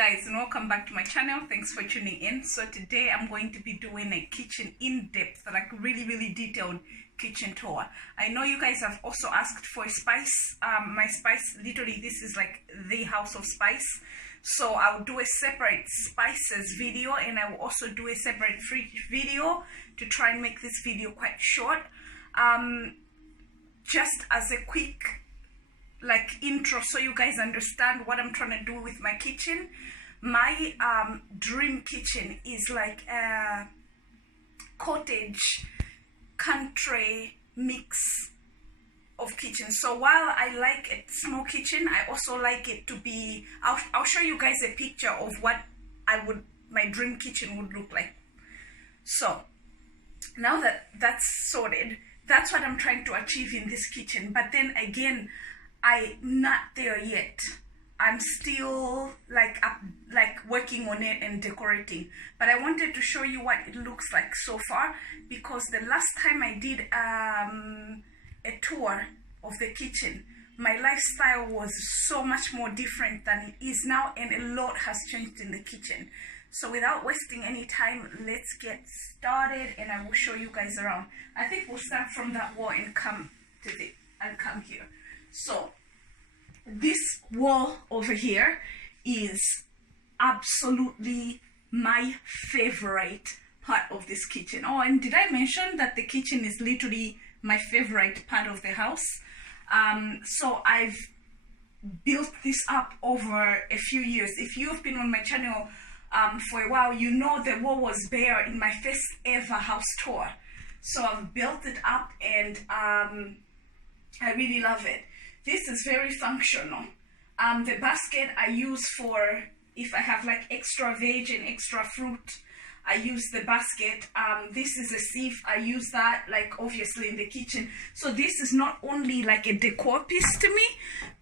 guys, and welcome back to my channel. Thanks for tuning in. So today I'm going to be doing a kitchen in-depth, like really detailed kitchen tour. I know you guys have also asked for a spice, my spice, literally this is like the house of spice. So I'll do a separate spices video, and I will also do a separate fridge video to try and make this video quite short. Just as a quick like intro, so you guys understand what I'm trying to do with my kitchen. My dream kitchen is like a cottage country mix of kitchen. So while I like a small kitchen, I also like it to be, I'll show you guys a picture of what my dream kitchen would look like. So now that that's sorted, that's what I'm trying to achieve in this kitchen. But then again, I'm not there yet. I'm still like working on it and decorating. But I wanted to show you what it looks like so far, because the last time I did a tour of the kitchen, my lifestyle was so much more different than it is now, and a lot has changed in the kitchen. So without wasting any time, let's get started and I will show you guys around. I think we'll start from that wall and come here. So this wall over here is absolutely my favorite part of this kitchen. Oh, and did I mention that the kitchen is literally my favorite part of the house? So I've built this up over a few years. If you've been on my channel for a while, you know the wall was bare in my first ever house tour. So I've built it up, and I really love it. This is very functional. The basket I use for if I have like extra veg and extra fruit, I use the basket. This is a sieve. I use that like obviously in the kitchen. So this is not only like a decor piece to me,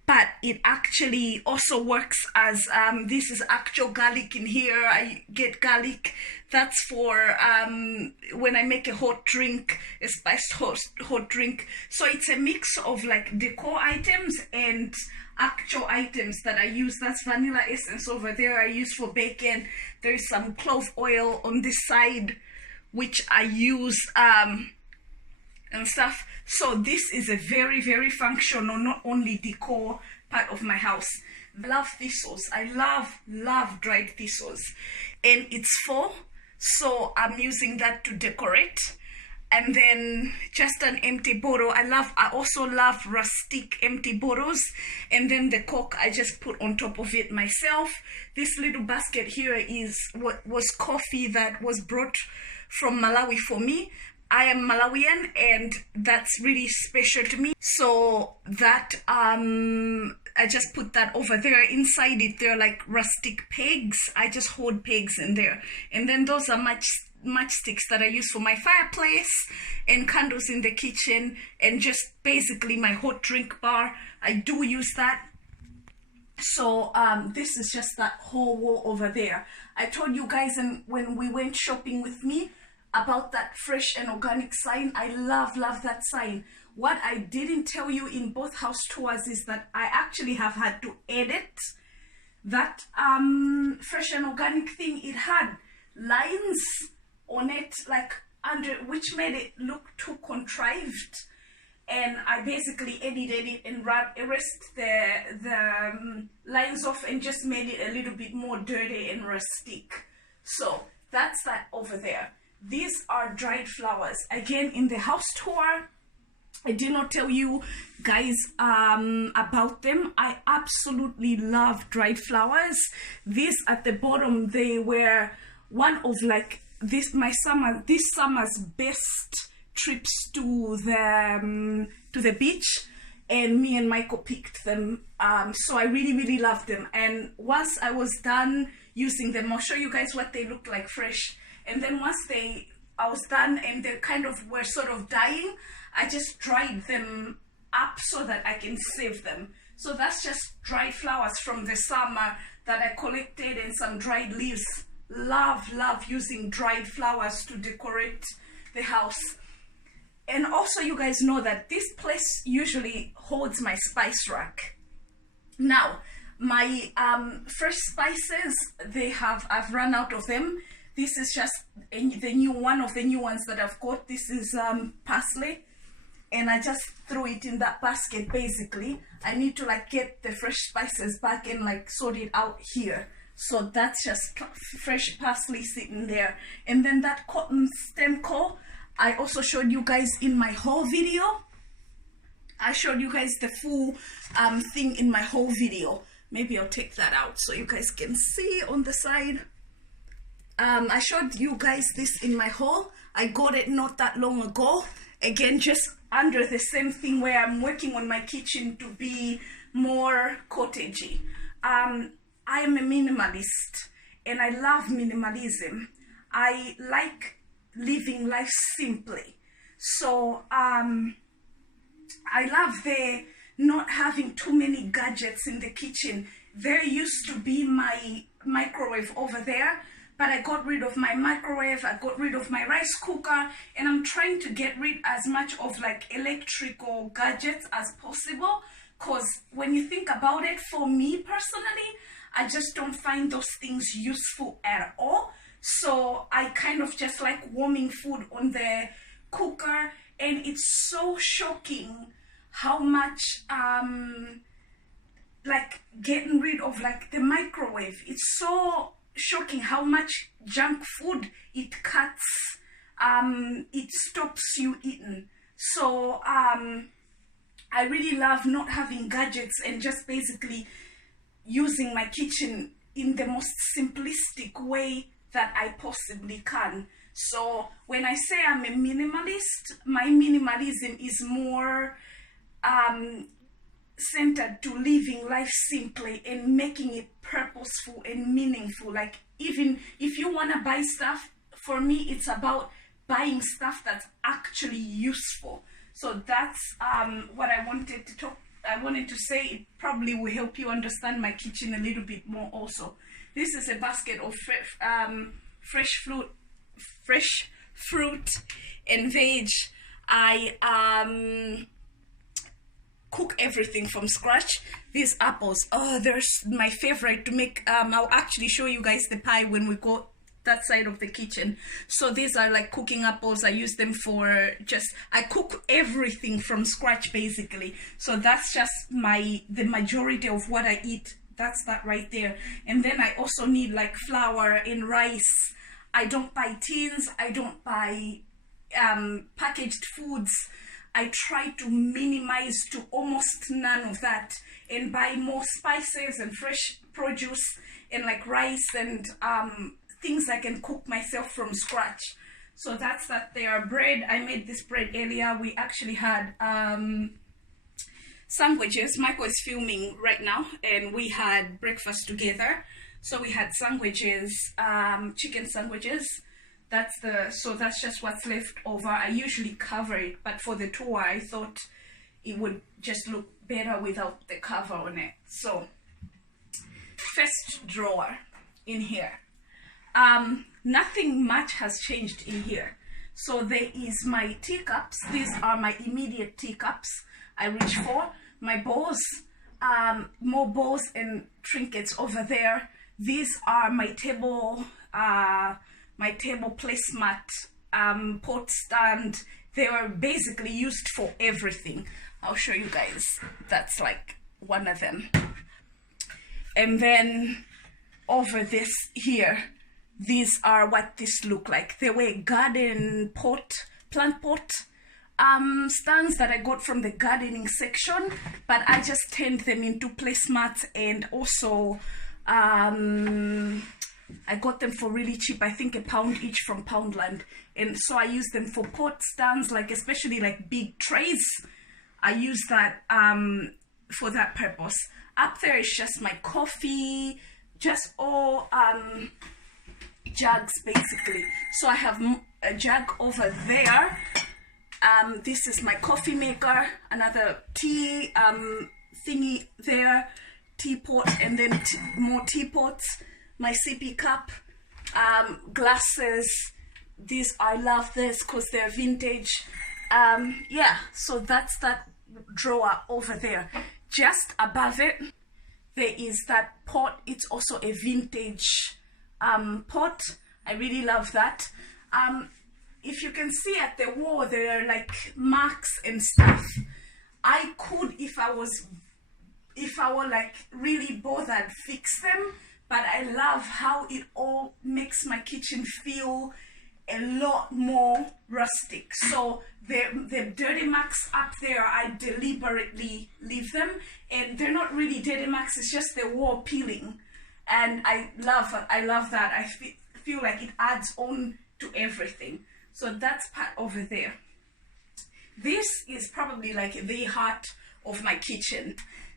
but it actually also works as this is actual garlic in here. I get garlic. That's for when I make a hot drink, a spiced hot drink. So it's a mix of like decor items and actual items that I use. That's vanilla essence over there I use for bacon. There's some clove oil on this side which I use and stuff. So this is a very functional, not only decor part of my house. I love thistles. I love dried thistles, and it's full, so I'm using that to decorate. And then just an empty bottle. I also love Rustic empty bottles. And then the Coke I just put on top of it myself. This little basket here is what was coffee that was brought from Malawi for me. I am Malawian, and that's really special to me. So that I just put that over there. Inside it, there are like rustic pegs. I just hold pegs in there. And then those are matchsticks that I use for my fireplace, and candles in the kitchen, and just basically my hot drink bar. I do use that. So this is just that whole wall over there. I told you guys when we went shopping with me about that fresh and organic sign. I love that sign. What I didn't tell you in both house tours is that I actually have had to edit that fresh and organic thing. It had lines on it like under, which made it look too contrived, and I basically edited it and erased the lines off and just made it a little bit more dirty and rustic. So that's that over there. These are dried flowers. Again, in the house tour, I did not tell you guys about them. I absolutely love dried flowers. These at the bottom, they were one of like this summer's best trips to the beach, and me and Michael picked them. So I really loved them. And once I was done using them, I'll show you guys what they look like fresh. And then once I was done and they kind of were sort of dying, I just dried them up so that I can save them. So that's just dried flowers from the summer that I collected, and some dried leaves. Love using dried flowers to decorate the house. And also, you guys know that this place usually holds my spice rack. Now, My fresh spices, I've run out of them. This is just the new one of the new ones that I've got. This is parsley, and I just threw it in that basket. Basically, I need to like get the fresh spices back and like sort it out here. So that's just fresh parsley sitting there. And then that cotton stem core, I also showed you guys in my haul video. I showed you guys the full thing in my whole video. Maybe I'll take that out so you guys can see on the side. I showed you guys this in my haul. I got it not that long ago. Again, just under the same thing where I'm working on my kitchen to be more cottagey. I am a minimalist and I love minimalism. I like living life simply. So I love the not having too many gadgets in the kitchen. There used to be my microwave over there, but I got rid of my microwave, I got rid of my rice cooker, and I'm trying to get rid as much of like electrical gadgets as possible, because when you think about it, for me personally, I just don't find those things useful at all. So I kind of just like warming food on the cooker, and it's so shocking how much like getting rid of like the microwave, it's so shocking how much junk food it cuts, it stops you eating. So I really love not having gadgets and just basically using my kitchen in the most simplistic way that I possibly can. So when I say I'm a minimalist, my minimalism is more centered to living life simply and making it purposeful and meaningful. Like even if you want to buy stuff, for me it's about buying stuff that's actually useful. So that's what I wanted to say. It probably will help you understand my kitchen a little bit more also. This is a basket of fresh fruit and veg. I cook everything from scratch. These apples, oh, they're my favorite to make. I'll actually show you guys the pie when we go that side of the kitchen. So these are like cooking apples. I use them for I cook everything from scratch basically. So that's just the majority of what I eat. That's that right there. And then I also need like flour and rice. I don't buy tins. I don't buy packaged foods. I try to minimize to almost none of that and buy more spices and fresh produce and like rice and things I can cook myself from scratch. So that's that there. Bread, I made this bread earlier. We actually had sandwiches. Michael is filming right now and we had breakfast together. So we had sandwiches, chicken sandwiches. So that's just what's left over. I usually cover it, but for the tour I thought it would just look better without the cover on it. So first drawer in here, nothing much has changed in here. So there is my teacups. These are my immediate teacups I reach for. My bowls, more bowls and trinkets over there. These are my table placemat, pot stand. They are basically used for everything. I'll show you guys. That's like one of them. And then over this here, these are what this look like. They were garden pot, plant pot stands that I got from the gardening section, but I just turned them into placemats, and also I got them for really cheap. I think £1 each from Poundland. And so I use them for pot stands, like especially like big trays. I use that for that purpose. Up there is just my coffee, just all jugs basically. So I have a jug over there. This is my coffee maker, another tea thingy there, teapot, and then more teapots. My sippy cup, glasses. These, I love this because they're vintage. Yeah, so that's that drawer over there. Just above it, there is that pot. It's also a vintage pot. I really love that. If you can see at the wall, there are like marks and stuff. I could, if I were like really bothered, fix them, but I love how it all makes my kitchen feel a lot more rustic. So the dirty marks up there, I deliberately leave them, and they're not really dirty marks, it's just the wall peeling, and I love that. I feel like it adds on to everything. So that's part over there. This is probably like the heart of my kitchen.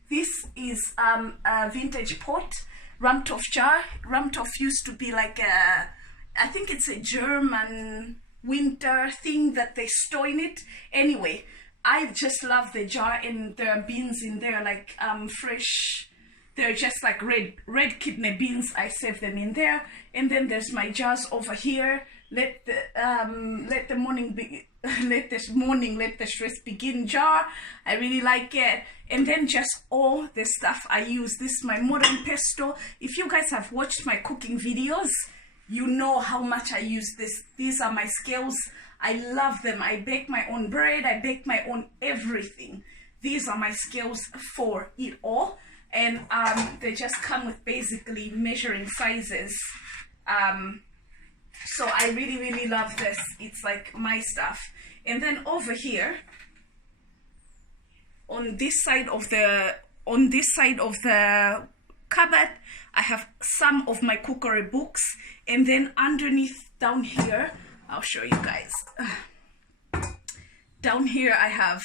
This is a vintage pot, Rumtoff jar. Rumtoff used to be like I think it's a German winter thing that they store in it. Anyway, I just love the jar, and there are beans in there, like fresh. They're just like red kidney beans. I save them in there. And then there's my jars over here. Let the stress begin jar. I really like it. And then just all the stuff I use. This is my modern pesto. If you guys have watched my cooking videos, you know how much I use this. These are my scales. I love them. I bake my own bread. I bake my own everything. These are my scales for it all. And they just come with basically measuring sizes. So I really love this. It's like my stuff. And then over here, on this side of the cupboard, I have some of my cookery books, and then underneath down here, I'll show you guys. Down here I have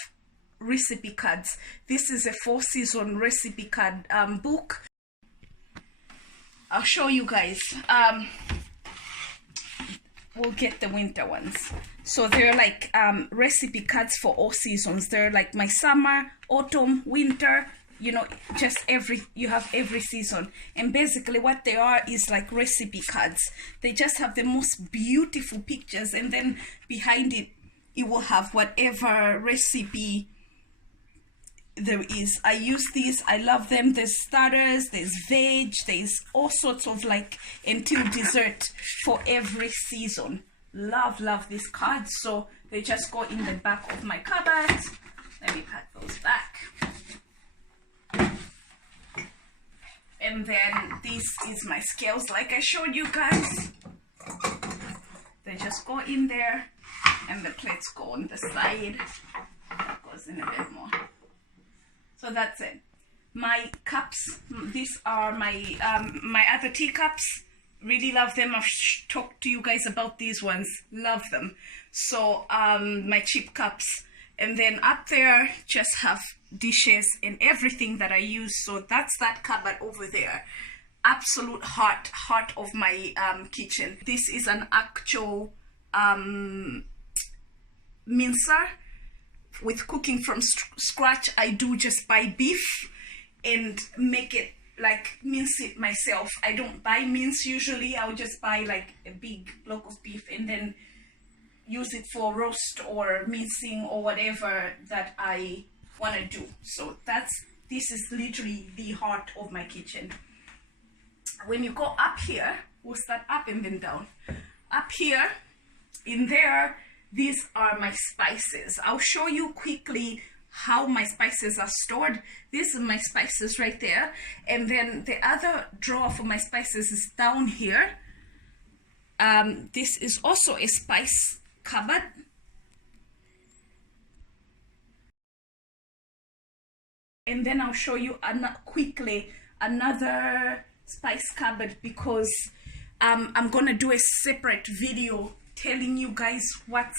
recipe cards. This is a 4-season recipe card book. I'll show you guys. We'll get the winter ones. So they're like recipe cards for all seasons. They're like my summer, autumn, winter, you know, just you have every season. And basically what they are is like recipe cards. They just have the most beautiful pictures, and then behind it, it will have whatever recipe there is. I use these. I love them. There's starters, there's veg, there's all sorts of like until dessert for every season. Love these cards. So they just go in the back of my cupboard. Let me pack those back. And then this is my scales, like I showed you guys. They just go in there, and the plates go on the side. That goes in a bit more. So that's it. My cups, these are my my other teacups. Really love them. I've talked to you guys about these ones. Love them. So my cheap cups. And then up there just have dishes and everything that I use. So that's that cupboard over there. Absolute heart of my kitchen. This is an actual mincer. With cooking from scratch, I do just buy beef and make it, like mince it myself. I don't buy mince usually. I'll just buy like a big block of beef and then use it for roast or mincing or whatever that I want to do. So this is literally the heart of my kitchen. When you go up here, we'll start up and then down. Up here, in there, these are my spices. I'll show you quickly how my spices are stored. These are my spices right there. And then the other drawer for my spices is down here. This is also a spice cupboard. And then I'll show you quickly another spice cupboard, because I'm gonna do a separate video telling you guys what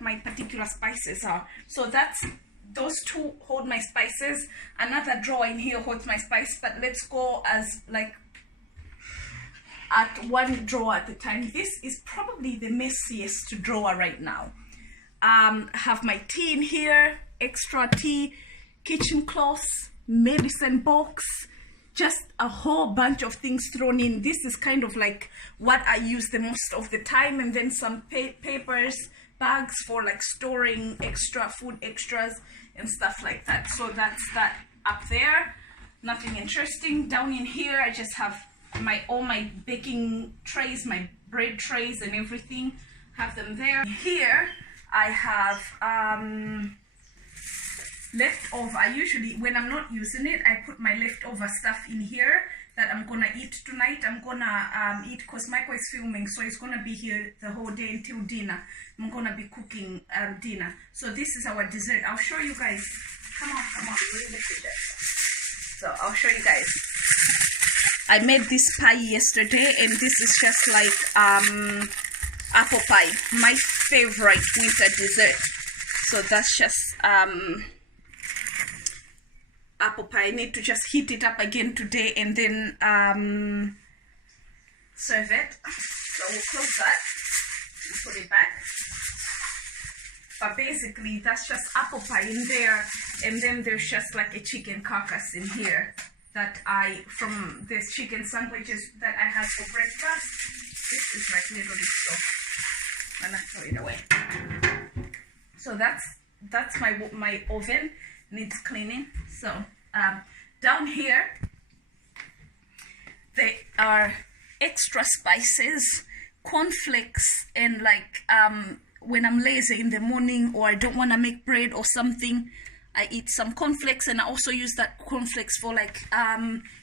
my particular spices are. So those two hold my spices. Another drawer in here holds my spice, but let's go as like at one drawer at a time. This is probably the messiest drawer right now. Have my tea in here, extra tea, kitchen cloths, medicine box, just a whole bunch of things thrown in. This is kind of like what I use the most of the time, and then some papers, bags for like storing extra food extras and stuff like that. So that's that up there. nothing interesting. Down in here I just have all my baking trays, my bread trays and everything, have them there. Here I have leftover. I usually, when I'm not using it, I put my leftover stuff in here that I'm gonna eat tonight. I'm gonna eat, because Michael is filming, so he's gonna be here the whole day until dinner. I'm gonna be cooking dinner. So this is our dessert. I'll show you guys. Come on, so I'll show you guys. I made this pie yesterday, and this is just like apple pie, my favorite winter dessert. So that's just apple pie. I need to just heat it up again today and then serve it. So we'll close that and put it back. But basically that's just apple pie in there, and then there's just like a chicken carcass in here that from this chicken sandwiches that I had for breakfast. This is like literally so. I'm gonna throw it away. So that's my oven, needs cleaning. So down here there are extra spices, cornflakes, and like when I'm lazy in the morning or I don't want to make bread or something, I eat some cornflakes, and I also use that cornflakes for like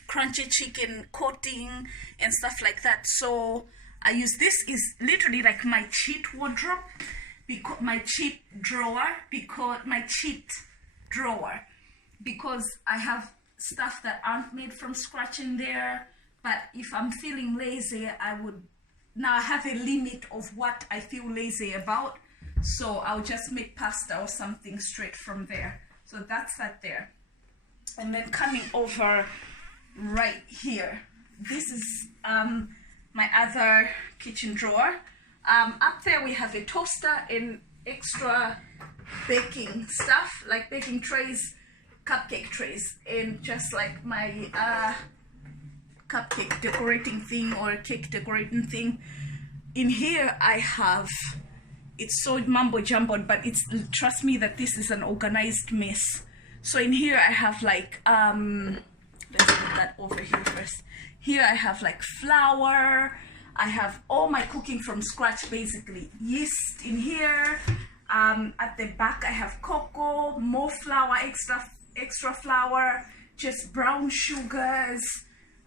crunchy chicken coating and stuff like that. So I use this is literally like my cheat wardrobe, because my cheat drawer, because I have stuff that aren't made from scratch in there. But if I'm feeling lazy, now I have a limit of what I feel lazy about, so I'll just make pasta or something straight from there. So that's that there. And then coming over right here, this is my other kitchen drawer. Up there we have a toaster and extra baking stuff, like baking trays, cupcake trays, and just like my cupcake decorating thing or cake decorating thing. In here I have, it's so mumbo jumbled, but trust me that this is an organized mess. So in here I have like let's put that over here first. Here I have like flour. I have all my cooking from scratch, basically. Yeast in here. At the back I have cocoa, more flour, extra flour, just brown sugars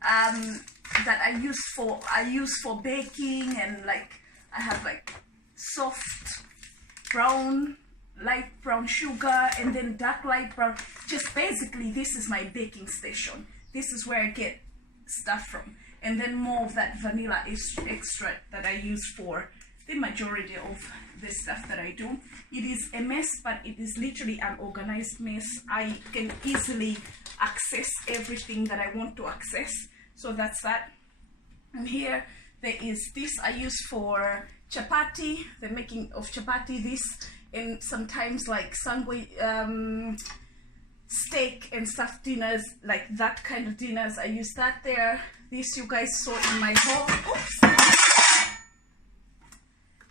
that I use for baking, and like I have like soft brown, light brown sugar, and then dark light brown. Just basically this is my baking station. This is where I get stuff from, and then more of that vanilla extract that I use for the majority of the stuff that I do. It is a mess, but it is literally an organized mess. I can easily access everything that I want to access. So that's that. And here there is this I use for chapati, the making of chapati, this, and sometimes like sandwich, steak and stuff dinners, like that kind of dinners. I use that there. This you guys saw in my haul. Oops.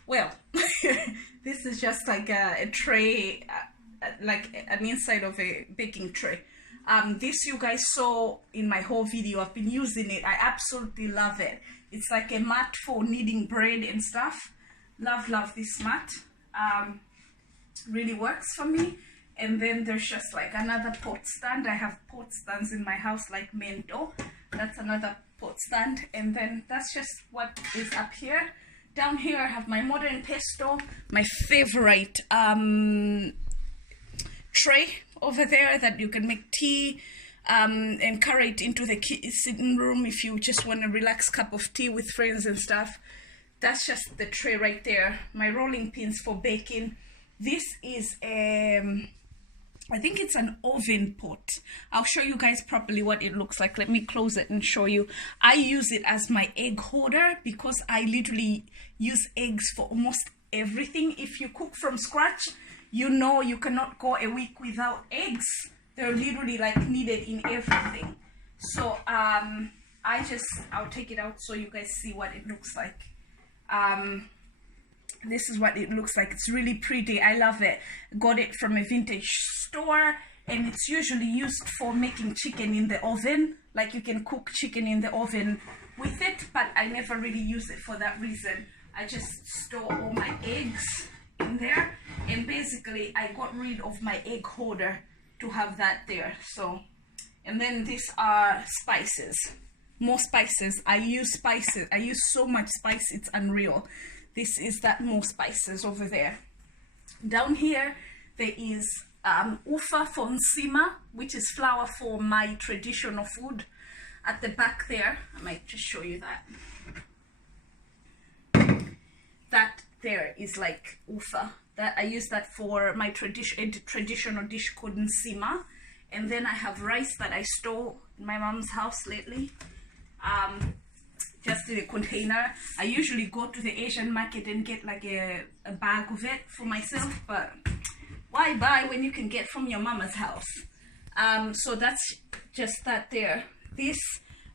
Well, this is just like a tray, like an inside of a baking tray. This you guys saw in my whole video. I've been using it. I absolutely love it. It's like a mat for kneading bread and stuff. Love this mat. Really works for me. And then there's just like another pot stand. I have pot stands in my house like Mento. That's another pot stand. And then that's just what is up here. Down here I have my modern pesto, my favorite tray over there that you can make tea and carry it into the sitting room if you just want a relaxed cup of tea with friends and stuff. That's just the tray right there. My rolling pins for baking. This is I think it's an oven pot. I'll show you guys properly what it looks like. Let me close it and show you. I use it as my egg holder because I literally use eggs for almost everything. If you cook from scratch, you know you cannot go a week without eggs. They're literally like needed in everything. So I'll take it out so you guys see what it looks like. This is what it looks like. It's really pretty. I love it. Got it from a vintage store. and it's usually used for making chicken in the oven. Like you can cook chicken in the oven with it, but I never really use it for that reason. I just store all my eggs in there, and basically I got rid of my egg holder to have that there. So, and then these are spices, more spices. I use spices, I use so much spice, it's unreal. This is that more spices over there. Down here there is ufa for nsima, which is flour for my traditional food. At the back there, I might just show you that. That there is like ufa. That I use that for my traditional dish called nsima. And then I have rice that I store in my mom's house lately. Just in a container. I usually go to the Asian market and get like a bag of it for myself, but why buy when you can get from your mama's house? So that's just that there. This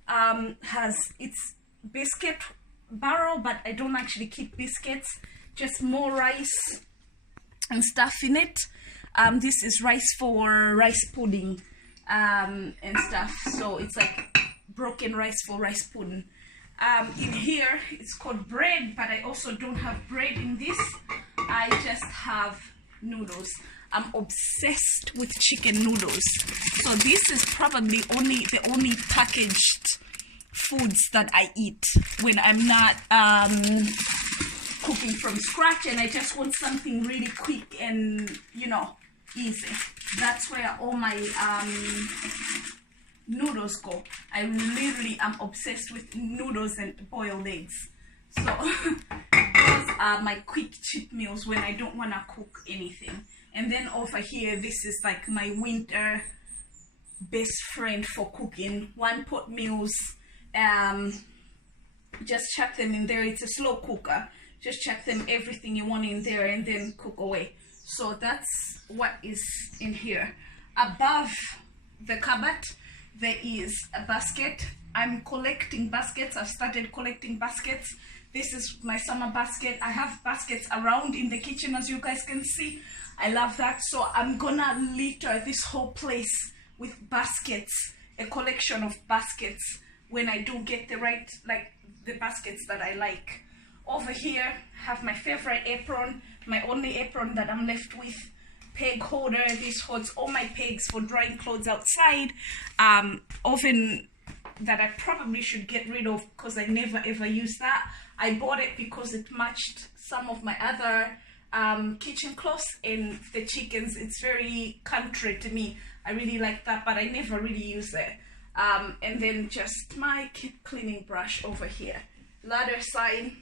has its biscuit barrel, but I don't actually keep biscuits, just more rice and stuff in it. This is rice for rice pudding and stuff, so it's like broken rice for rice pudding. In here it's called bread, but I also don't have bread in this. I just have noodles. I'm obsessed with chicken noodles. So this is probably the only packaged foods that I eat when I'm not cooking from scratch and I just want something really quick and, you know, easy. That's where all my noodles go. I literally am obsessed with noodles and boiled eggs. So those are my quick cheap meals when I don't want to cook anything. And then over here, this is like my winter best friend for cooking. One pot meals. Just chuck them in there. It's a slow cooker. Just chuck them everything you want in there and then cook away. So that's what is in here. Above the cupboard there is a basket. I'm collecting baskets. I've started collecting baskets. This is my summer basket. I have baskets around in the kitchen, as you guys can see. I love that. So I'm gonna litter this whole place with baskets, a collection of baskets, when I do get the right, like the baskets that I like. Over here, have my favorite apron, my only apron that I'm left with. Peg holder. This holds all my pegs for drying clothes outside. Oven that I probably should get rid of because I never ever use that. I bought it because it matched some of my other kitchen cloths and the chickens. It's very country to me. I really like that, but I never really use it. And then just my cleaning brush over here. Ladder sign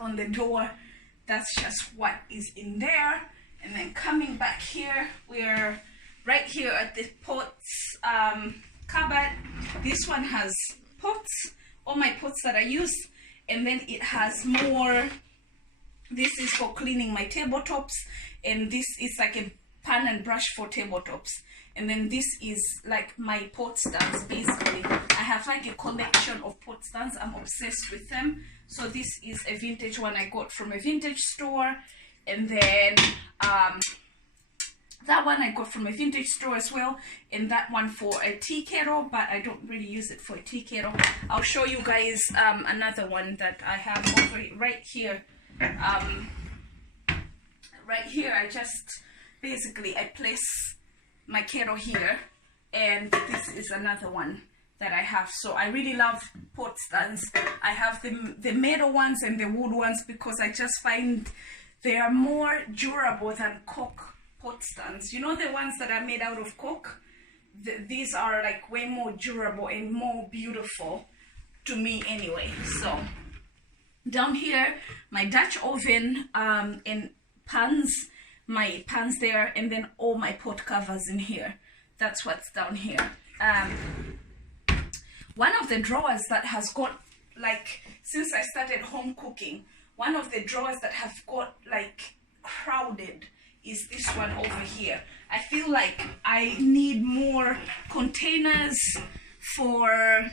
on the door. That's just what is in there. And then coming back here, we're right here at the pots cupboard. This one has pots, all my pots that I use, and then it has more. This is for cleaning my tabletops, and this is like a pan and brush for tabletops. And then this is like my pot stands, basically. I have like a collection of pot stands. I'm obsessed with them. So this is a vintage one I got from a vintage store. And then that one I got from a vintage store as well, and that one for a tea kettle, but I don't really use it for a tea kettle. I'll show you guys another one that I have over right here. Right here, I just basically I place my kettle here, and this is another one that I have. So I really love pot stands. I have the metal ones and the wood ones because I just find they are more durable than cork pot stands. You know, the ones that are made out of cork? These are like way more durable and more beautiful to me anyway. So down here, my Dutch oven and pans, my pans there, and then all my pot covers in here. That's what's down here. One of the drawers that has got, like, since I started home cooking, one of the drawers that have got like crowded is this one over here. I feel like I need more containers I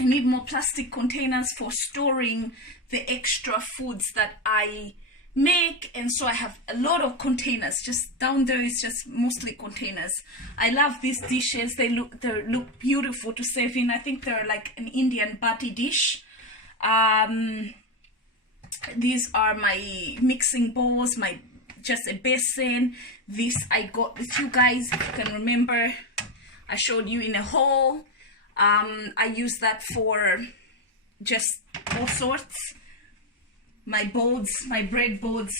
need more plastic containers for storing the extra foods that I make, and so I have a lot of containers. Just down there is just mostly containers. I love these dishes. They look beautiful to serve in. I think they're like an Indian bati dish. These are my mixing bowls, just a basin. This I got with you guys, if you can remember. I showed you in a haul. I use that for just all sorts. My boards, my bread boards.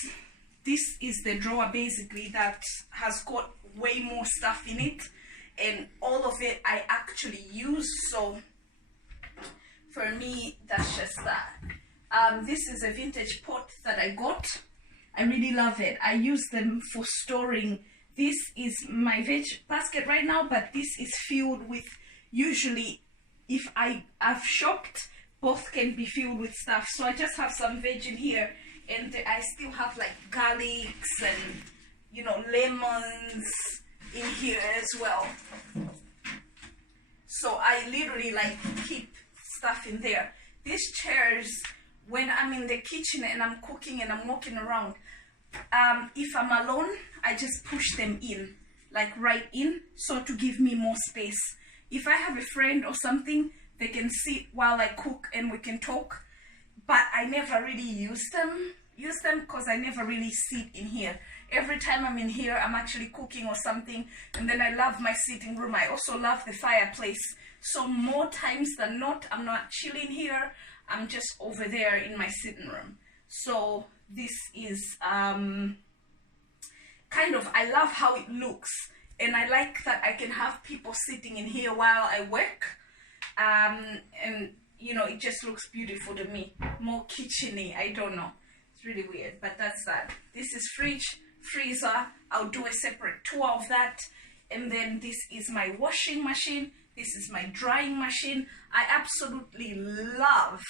This is the drawer basically that has got way more stuff in it, and all of it I actually use. So for me, that's just that. This is a vintage pot that I got. I really love it. I use them for storing. This is my veg basket right now, but this is filled with, usually if I've shopped, both can be filled with stuff. So I just have some veg in here, and I still have like garlics and, you know, lemons in here as well. So I literally like keep stuff in there. These chairs, when I'm in the kitchen and I'm cooking and I'm walking around, if I'm alone, I just push them in, like right in, so to give me more space. If I have a friend or something, they can sit while I cook and we can talk, but I never really use them because I never really sit in here. Every time I'm in here, I'm actually cooking or something, and then I love my sitting room. I also love the fireplace. So more times than not, I'm not chilling here, I'm just over there in my sitting room. So this is kind of, I love how it looks, and I like that I can have people sitting in here while I work, and you know, it just looks beautiful to me. More kitchen-y, I don't know, it's really weird, but that's that. This is fridge, freezer. I'll do a separate tour of that. And then this is my washing machine. This is my drying machine. I absolutely love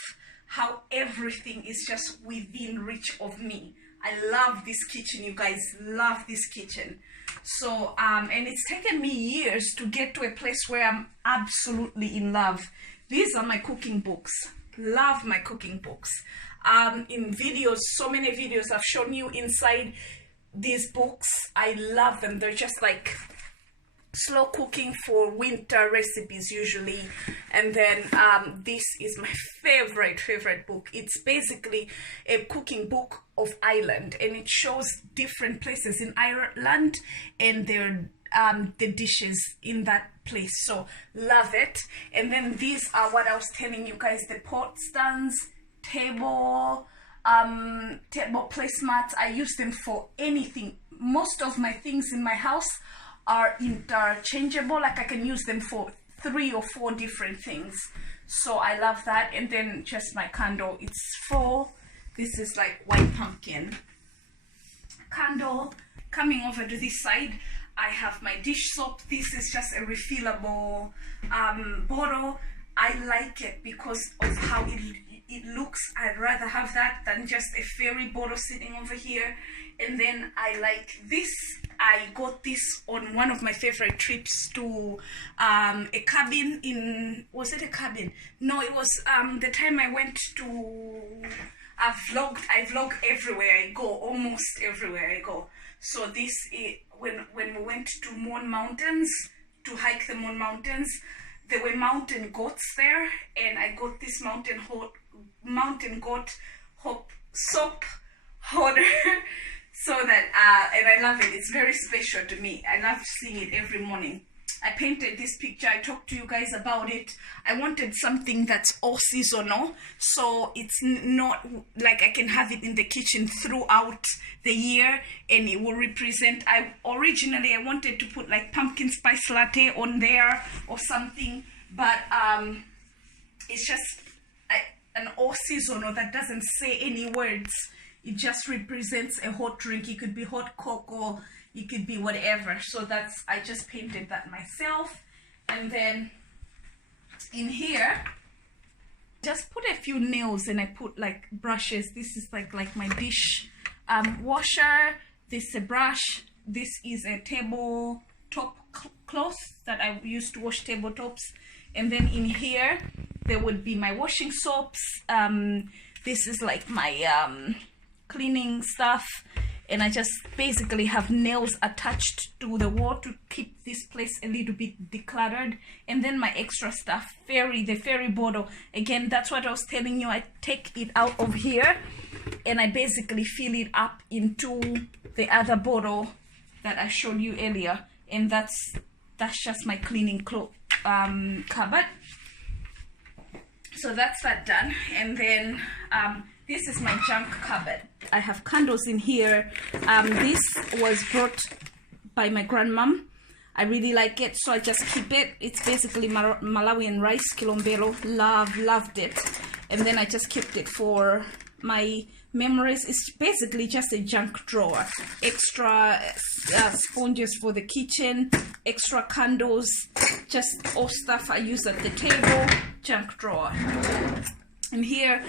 how everything is just within reach of me. I love this kitchen, you guys. Love this kitchen. So and it's taken me years to get to a place where I'm absolutely in love. These are my cooking books. Love my cooking books. In videos, so many videos I've shown you inside these books. I love them. They're just like slow cooking for winter recipes usually. And then this is my favorite book. It's basically a cooking book of Ireland, and it shows different places in Ireland and their the dishes in that place. So love it. And then these are what I was telling you guys, the pot stands, table placemats. I use them for anything. Most of my things in my house are interchangeable, like I can use them for 3 or 4 different things. So I love that. And then just my candle, it's full. This is like white pumpkin candle. Coming over to this side, I have my dish soap. This is just a refillable bottle. I like it because of how it looks. I'd rather have that than just a fairy bottle sitting over here. And then I like this. I got this on one of my favorite trips to a cabin in, was it a cabin? No, it was the time I went to, I vlog everywhere I go, almost everywhere I go. So this is when we went to Moon Mountains to hike the Moon Mountains. There were mountain goats there, and I got this mountain goat soap holder. So that and I love it. It's very special to me. I love seeing it every morning. I painted this picture. I talked to you guys about it. I wanted something that's all seasonal, so it's not like I can have it in the kitchen throughout the year and it will represent. Originally I wanted to put like pumpkin spice latte on there or something, but it's just an all seasonal that doesn't say any words. It just represents a hot drink. It could be hot cocoa, it could be whatever. So that's, I just painted that myself. And then in here, just put a few nails, and I put like brushes. This is like my dish washer. This is a brush. This is a tabletop cloth that I use to wash tabletops. And then in here, there would be my washing soaps. This is like my cleaning stuff, and I just basically have nails attached to the wall to keep this place a little bit decluttered. And then my extra stuff, the fairy bottle, again, that's what I was telling you. I take it out of here and I basically fill it up into the other bottle that I showed you earlier, and that's just my cleaning cupboard. So that's that done. And then this is my junk cupboard. I have candles in here. This was brought by my grandmom. I really like it, so I just keep it. It's basically Malawian rice, kilombero. Loved it. And then I just kept it for my memories. It's basically just a junk drawer. Extra sponges for the kitchen, extra candles, just all stuff I use at the table. Junk drawer. And here,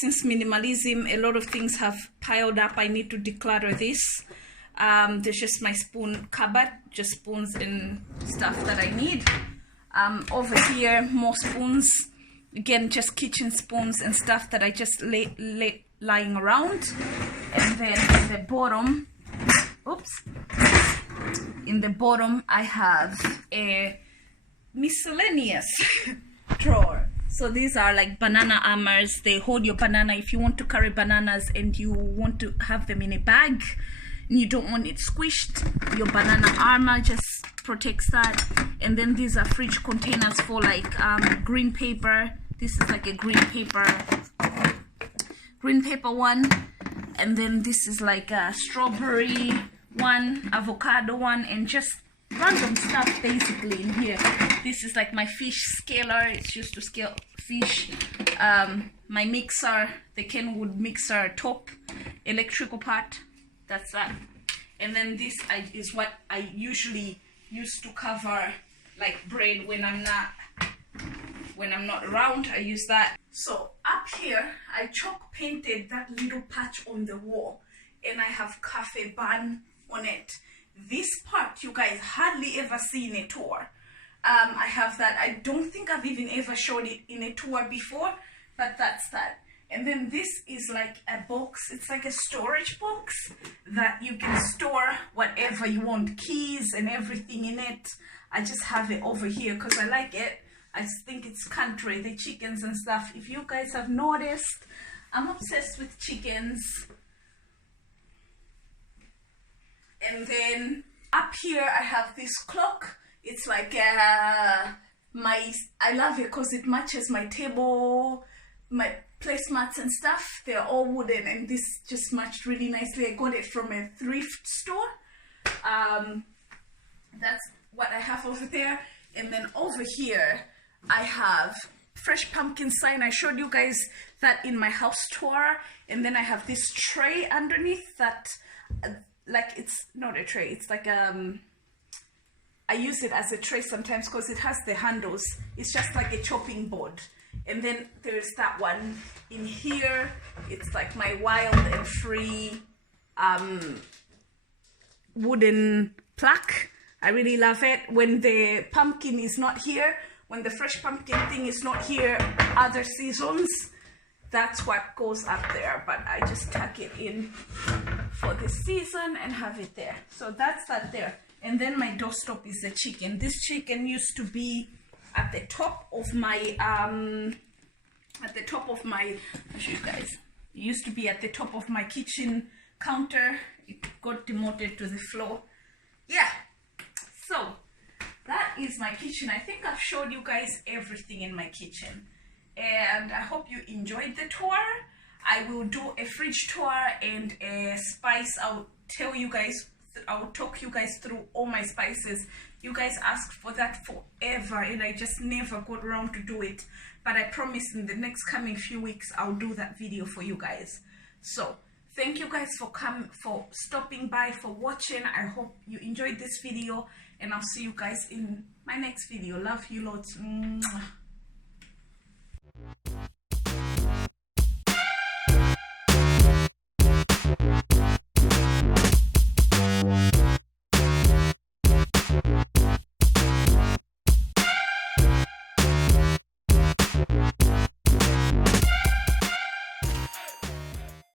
since minimalism, a lot of things have piled up. I need to declutter this. There's just my spoon cupboard, just spoons and stuff that I need. Over here, more spoons. Again, just kitchen spoons and stuff that I just lying around. And then in the bottom, in the bottom, I have a miscellaneous drawer. So these are like banana armors. They hold your banana if you want to carry bananas and you want to have them in a bag and you don't want it squished. Your banana armor just protects that. And then these are fridge containers for like green paper. This is like a green paper one. And then this is like a strawberry one, avocado one, and just random stuff basically in here. This is like my fish scaler. It's used to scale fish. My mixer, the Kenwood mixer top, electrical part. That's that. And then this is what I usually use to cover like bread when I'm not around. I use that. So up here, I chalk painted that little patch on the wall, and I have cafe bun on it. This part you guys hardly ever see in a tour. I have that. I don't think I've even ever showed it in a tour before, but that's that. And then this is like a box. It's like a storage box that you can store whatever you want, keys and everything in it. I just have it over here because I like it. I just think it's country, the chickens and stuff. If you guys have noticed, I'm obsessed with chickens. And then up here I have this clock. It's like I love it because it matches my table, my placemats and stuff. They're all wooden, and this just matched really nicely. I got it from a thrift store. That's what I have over there. And then over here I have fresh pumpkin sign. I showed you guys that in my house tour. And then I have this tray underneath that like, it's not a tray, it's like I use it as a tray sometimes because it has the handles. It's just like a chopping board. And then there's that one in here. It's like my wild and free wooden plaque. I really love it. When the pumpkin is not here, when the fresh pumpkin thing is not here other seasons, that's what goes up there. But I just tuck it in for this season and have it there. So that's that there. And then my doorstop is the chicken. This chicken used to be at the top of my I'll show you guys. It used to be at the top of my kitchen counter. It got demoted to the floor. Yeah. So that is my kitchen. I think I've showed you guys everything in my kitchen, and I hope you enjoyed the tour. I will do a fridge tour and a spice. I'll talk you guys through all my spices. You guys asked for that forever, and I just never got around to do it. But I promise in the next coming few weeks, I'll do that video for you guys. So thank you guys for stopping by, for watching. I hope you enjoyed this video, and I'll see you guys in my next video. Love you loads. Mwah.